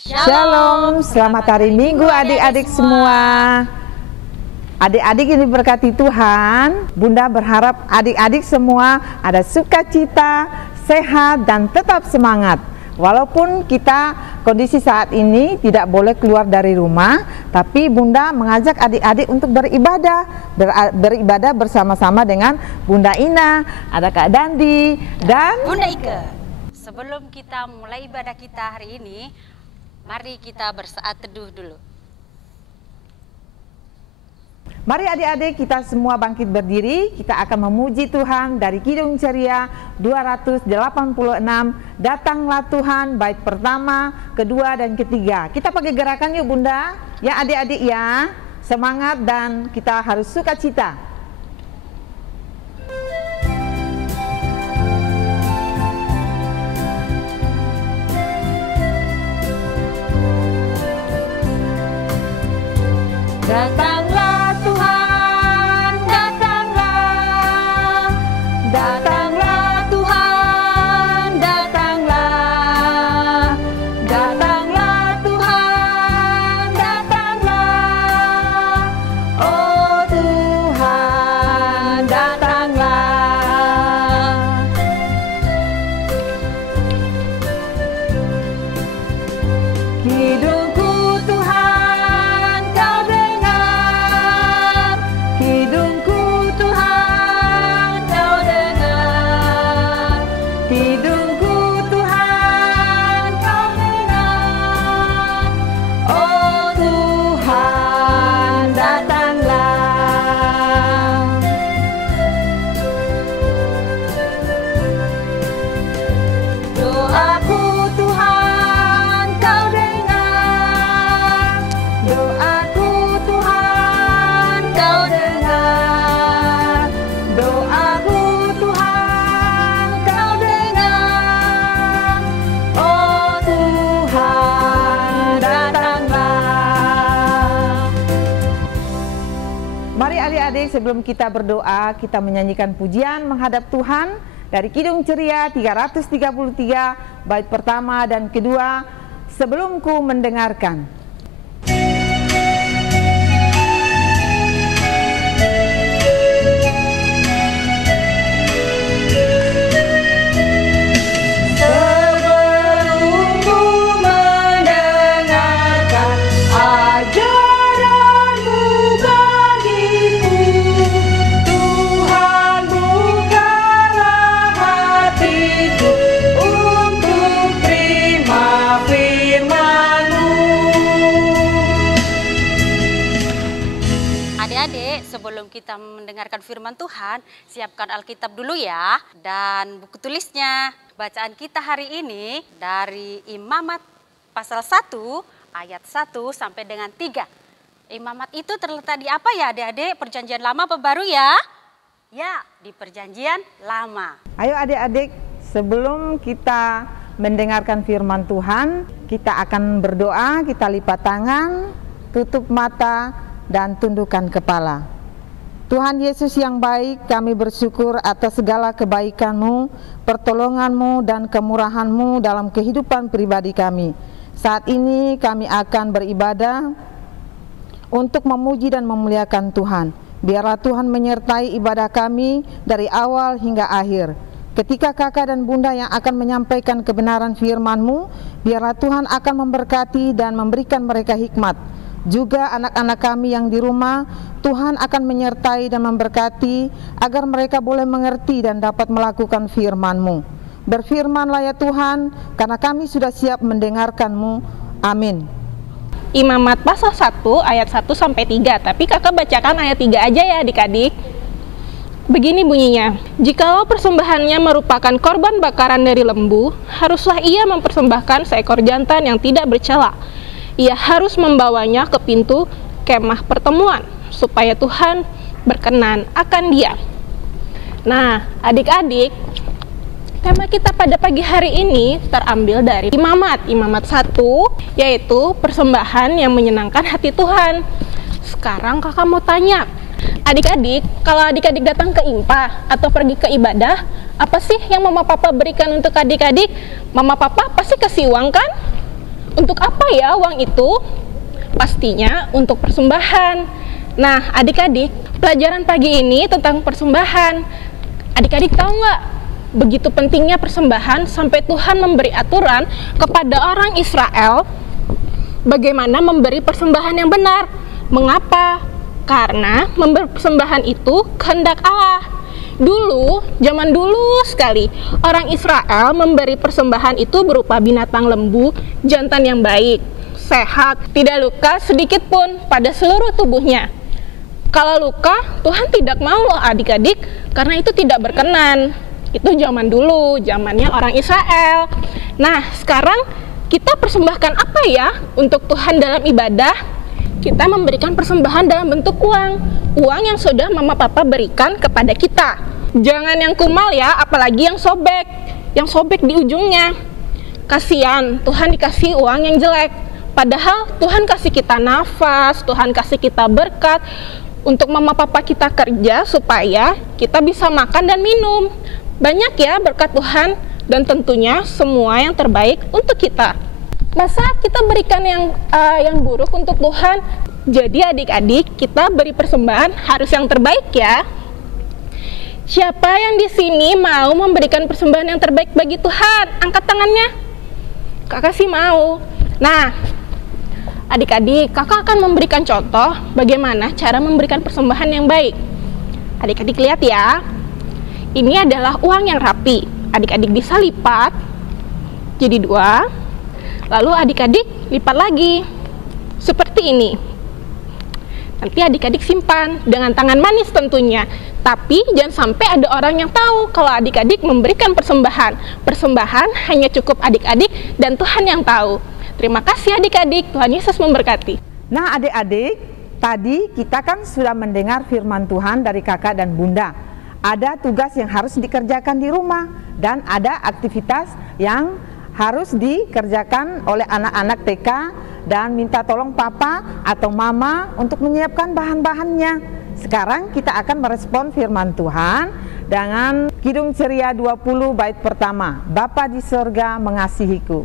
Shalom, selamat hari Minggu adik-adik semua. Adik-adik ini berkati Tuhan. Bunda berharap adik-adik semua ada sukacita, sehat, dan tetap semangat. Walaupun kita kondisi saat ini tidak boleh keluar dari rumah, tapi Bunda mengajak adik-adik untuk beribadah bersama-sama dengan Bunda Ina, ada Kak Dandi, dan Bunda Ike. Sebelum kita mulai ibadah kita hari ini, mari kita bersaat teduh dulu. Mari adik-adik kita semua bangkit berdiri, kita akan memuji Tuhan dari Kidung Ceria 286, Datanglah Tuhan, bait pertama, kedua, dan ketiga. Kita pakai gerakan yuk Bunda, ya adik-adik ya, semangat dan kita harus sukacita. Datanglah Tuhan, datanglah, datanglah Tuhan, datanglah, datanglah Tuhan, datanglah, oh Tuhan, datanglah. Hidupku Tuhan, Kau dengar, hidupku Tuhan, Kau dengar, hidupku Tuhan, Kau dengar, oh Tuhan, datanglah. Doaku Tuhan, Kau dengar, doaku Tuhan, Kau dengar, doaku Tuhan, Kau dengar, oh Tuhan, datanglah. Mari adik-adik sebelum kita berdoa, kita menyanyikan pujian menghadap Tuhan dari Kidung Ceria 333, bait pertama dan kedua, Sebelum Ku Mendengarkan. Sebelum ku mendengarkan ajaran-Mu bagiku, Tuhan bukalah hatiku untuk terima firman-Mu. Adik-adik, sebelum kita mendengarkan firman Tuhan, siapkan Alkitab dulu ya, dan buku tulisnya. Bacaan kita hari ini dari Imamat pasal 1 ayat 1 sampai dengan 3. Imamat itu terletak di apa ya adik-adik? Perjanjian lama apa baru ya? Ya, di perjanjian lama. Ayo adik-adik, sebelum kita mendengarkan firman Tuhan, kita akan berdoa, kita lipat tangan, tutup mata, dan tundukkan kepala. Tuhan Yesus yang baik, kami bersyukur atas segala kebaikan-Mu, pertolongan-Mu, dan kemurahan-Mu dalam kehidupan pribadi kami. Saat ini kami akan beribadah untuk memuji dan memuliakan Tuhan. Biarlah Tuhan menyertai ibadah kami dari awal hingga akhir. Ketika kakak dan bunda yang akan menyampaikan kebenaran firman-Mu, biarlah Tuhan akan memberkati dan memberikan mereka hikmat. Juga anak-anak kami yang di rumah, Tuhan akan menyertai dan memberkati agar mereka boleh mengerti dan dapat melakukan firman-Mu. Berfirmanlah ya Tuhan, karena kami sudah siap mendengarkan-Mu. Amin. Imamat pasal 1 ayat 1 sampai 3, tapi kakak bacakan ayat 3 aja ya adik-adik. Begini bunyinya, jikalau persembahannya merupakan korban bakaran dari lembu, haruslah ia mempersembahkan seekor jantan yang tidak bercela. Ia harus membawanya ke pintu kemah pertemuan, supaya Tuhan berkenan akan dia. Nah, adik-adik, tema kita pada pagi hari ini terambil dari Imamat 1, yaitu persembahan yang menyenangkan hati Tuhan. Sekarang kakak mau tanya, adik-adik, kalau adik-adik datang ke IMPA atau pergi ke ibadah, apa sih yang mama papa berikan untuk adik-adik? Mama papa pasti kasih uang kan? Untuk apa ya uang itu? Pastinya untuk persembahan. Nah, adik-adik, pelajaran pagi ini tentang persembahan. Adik-adik tahu nggak? Begitu pentingnya persembahan sampai Tuhan memberi aturan kepada orang Israel bagaimana memberi persembahan yang benar. Mengapa? Karena memberi persembahan itu kehendak Allah. Dulu, zaman dulu sekali, orang Israel memberi persembahan itu berupa binatang lembu, jantan yang baik, sehat, tidak luka sedikit pun pada seluruh tubuhnya. Kalau luka, Tuhan tidak mau loh adik-adik, karena itu tidak berkenan. Itu zaman dulu, zamannya orang Israel. Nah, sekarang kita persembahkan apa ya untuk Tuhan dalam ibadah? Kita memberikan persembahan dalam bentuk uang yang sudah mama papa berikan kepada kita. Jangan yang kumal ya, apalagi yang sobek di ujungnya. Kasihan, Tuhan dikasih uang yang jelek. Padahal Tuhan kasih kita nafas, Tuhan kasih kita berkat untuk mama papa kita kerja supaya kita bisa makan dan minum. Banyak ya berkat Tuhan, dan tentunya semua yang terbaik untuk kita. Masa kita berikan yang buruk untuk Tuhan? Jadi adik-adik, kita beri persembahan harus yang terbaik ya. Siapa yang di sini mau memberikan persembahan yang terbaik bagi Tuhan? Angkat tangannya. Kakak sih mau. Nah, adik-adik, kakak akan memberikan contoh bagaimana cara memberikan persembahan yang baik. Adik-adik lihat ya. Ini adalah uang yang rapi. Adik-adik bisa lipat jadi 2. Lalu adik-adik lipat lagi, seperti ini. Nanti adik-adik simpan dengan tangan manis tentunya. Tapi jangan sampai ada orang yang tahu kalau adik-adik memberikan persembahan. Persembahan hanya cukup adik-adik dan Tuhan yang tahu. Terima kasih adik-adik, Tuhan Yesus memberkati. Nah adik-adik, tadi kita kan sudah mendengar firman Tuhan dari kakak dan bunda. Ada tugas yang harus dikerjakan di rumah dan ada aktivitas yang harus dikerjakan oleh anak-anak TK dan minta tolong papa atau mama untuk menyiapkan bahan-bahannya. Sekarang kita akan merespon firman Tuhan dengan Kidung Ceria 20 bait pertama. Bapa di sorga mengasihiku.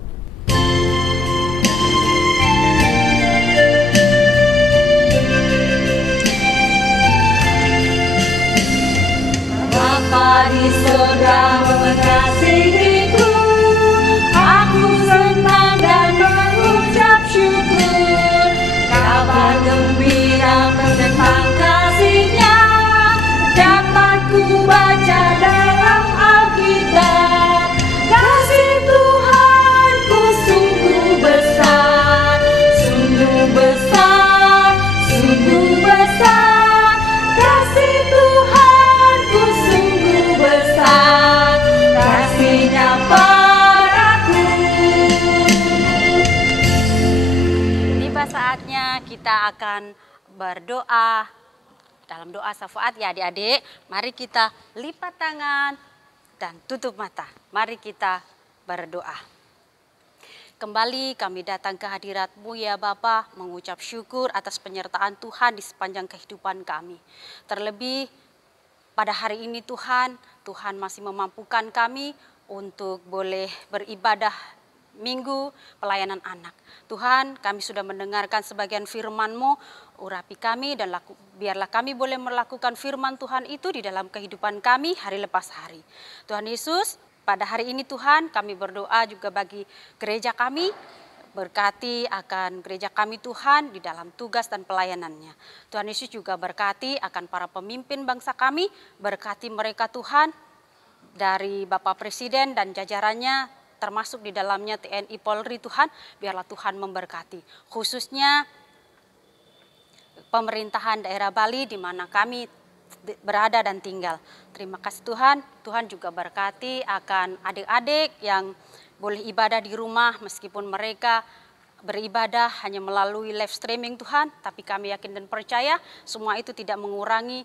Bapa di sorga mengasihiku, aku senang dan mengucap syukur. Kabar gembira tentang kasih-Nya dapat ku baca dalam Alkitab. Kasih Tuhanku sungguh besar, sungguh besar, sungguh besar. Kasih Tuhanku sungguh besar, kasih-Nya padaku. Tiba saatnya kita akan berdoa. Dalam doa syafaat ya adik-adik, mari kita lipat tangan dan tutup mata. Mari kita berdoa. Kembali kami datang ke hadirat-Mu ya Bapa, mengucap syukur atas penyertaan Tuhan di sepanjang kehidupan kami. Terlebih pada hari ini Tuhan masih memampukan kami untuk boleh beribadah minggu pelayanan anak. Tuhan, kami sudah mendengarkan sebagian firman-Mu, urapi kami dan biarlah kami boleh melakukan firman Tuhan itu di dalam kehidupan kami hari lepas hari. Tuhan Yesus, pada hari ini Tuhan kami berdoa juga bagi gereja kami, berkati akan gereja kami Tuhan di dalam tugas dan pelayanannya. Tuhan Yesus juga berkati akan para pemimpin bangsa kami, berkati mereka Tuhan dari Bapak Presiden dan jajarannya, termasuk di dalamnya TNI Polri Tuhan, biarlah Tuhan memberkati. Khususnya pemerintahan daerah Bali di mana kami berada dan tinggal. Terima kasih Tuhan, Tuhan juga berkati akan adik-adik yang boleh ibadah di rumah meskipun mereka beribadah hanya melalui live streaming Tuhan, tapi kami yakin dan percaya semua itu tidak mengurangi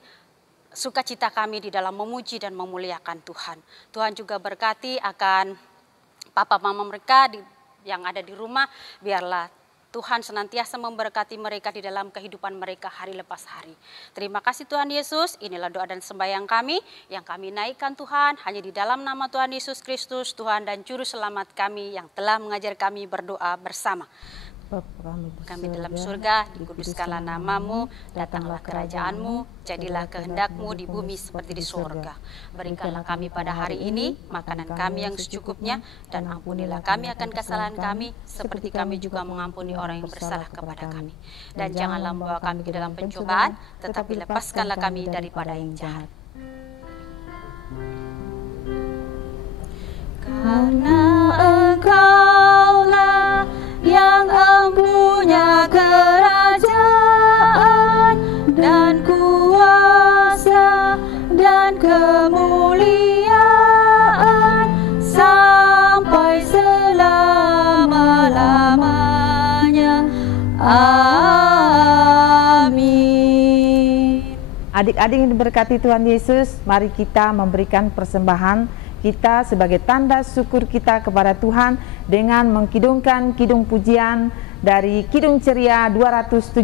sukacita kami di dalam memuji dan memuliakan Tuhan. Tuhan juga berkati akan papa mama mereka yang ada di rumah, biarlah Tuhan senantiasa memberkati mereka di dalam kehidupan mereka hari lepas hari. Terima kasih Tuhan Yesus, inilah doa dan sembahyang kami yang kami naikkan Tuhan hanya di dalam nama Tuhan Yesus Kristus, Tuhan dan Juru Selamat kami yang telah mengajar kami berdoa bersama. Kami dalam surga, dikuduskanlah namamu, datanglah kerajaanmu, jadilah kehendakmu di bumi seperti di surga. Berikanlah kami pada hari ini makanan kami yang secukupnya, dan ampunilah kami akan kesalahan kami, seperti kami juga mengampuni orang yang bersalah kepada kami. Dan janganlah membawa kami ke dalam pencobaan, tetapi lepaskanlah kami daripada yang jahat. Karena Engkaulah yang empunya kerajaan dan kuasa dan kemuliaan sampai selama-lamanya. Amin. Adik-adik yang diberkati Tuhan Yesus, mari kita memberikan persembahan kita sebagai tanda syukur kita kepada Tuhan dengan mengkidungkan kidung pujian dari Kidung Ceria 217.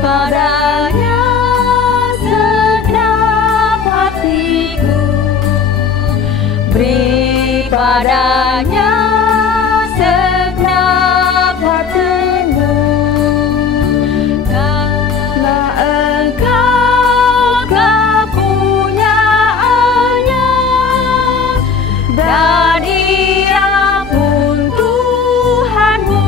Padanya segenap hatiku, beri padanya segenap hatimu, karena Engkau kepunyaannya dan Ia pun Tuhanmu.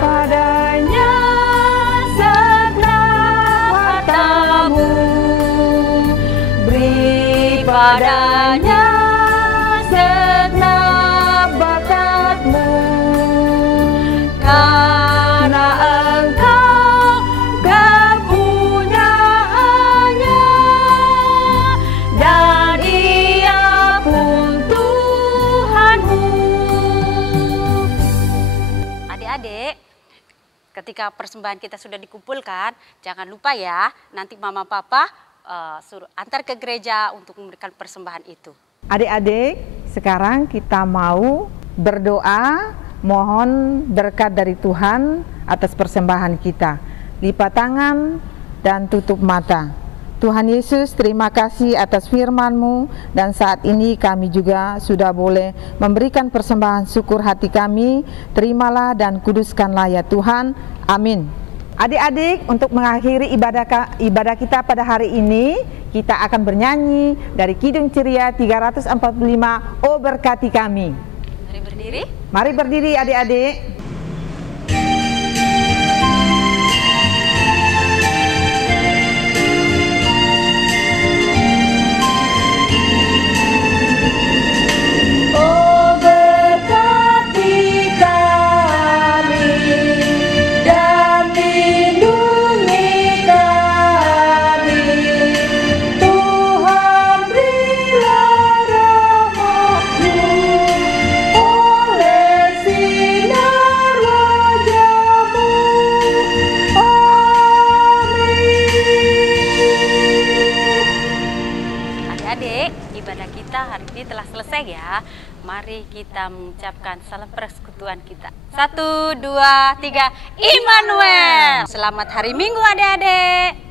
Padanya segenap hartamu, beri padanya segenap bakatmu, karena Engkau kepunyaannya dan Ia pun Tuhanmu. Adik-adik, ketika persembahan kita sudah dikumpulkan, jangan lupa ya, nanti mama papa suruh antar ke gereja untuk memberikan persembahan itu. Adik-adik, sekarang kita mau berdoa, mohon berkat dari Tuhan atas persembahan kita. Lipat tangan dan tutup mata. Tuhan Yesus, terima kasih atas firman-Mu, dan saat ini kami juga sudah boleh memberikan persembahan syukur hati kami. Terimalah dan kuduskanlah ya Tuhan. Amin. Adik-adik, untuk mengakhiri ibadah kita pada hari ini, kita akan bernyanyi dari Kidung Ceria 345, Oh berkati kami. Mari berdiri. Mari berdiri adik-adik. Oh berkati kami dan lindungi kami, Tuhan berilah rahmat-Mu oleh sinar wajah-Mu. Amin. Adik-adik, ibadah kita hari ini telah selesai ya. Mari kita mengucapkan salam persekutuan kita. 1, 2, 3, Immanuel. Selamat hari Minggu adik-adik.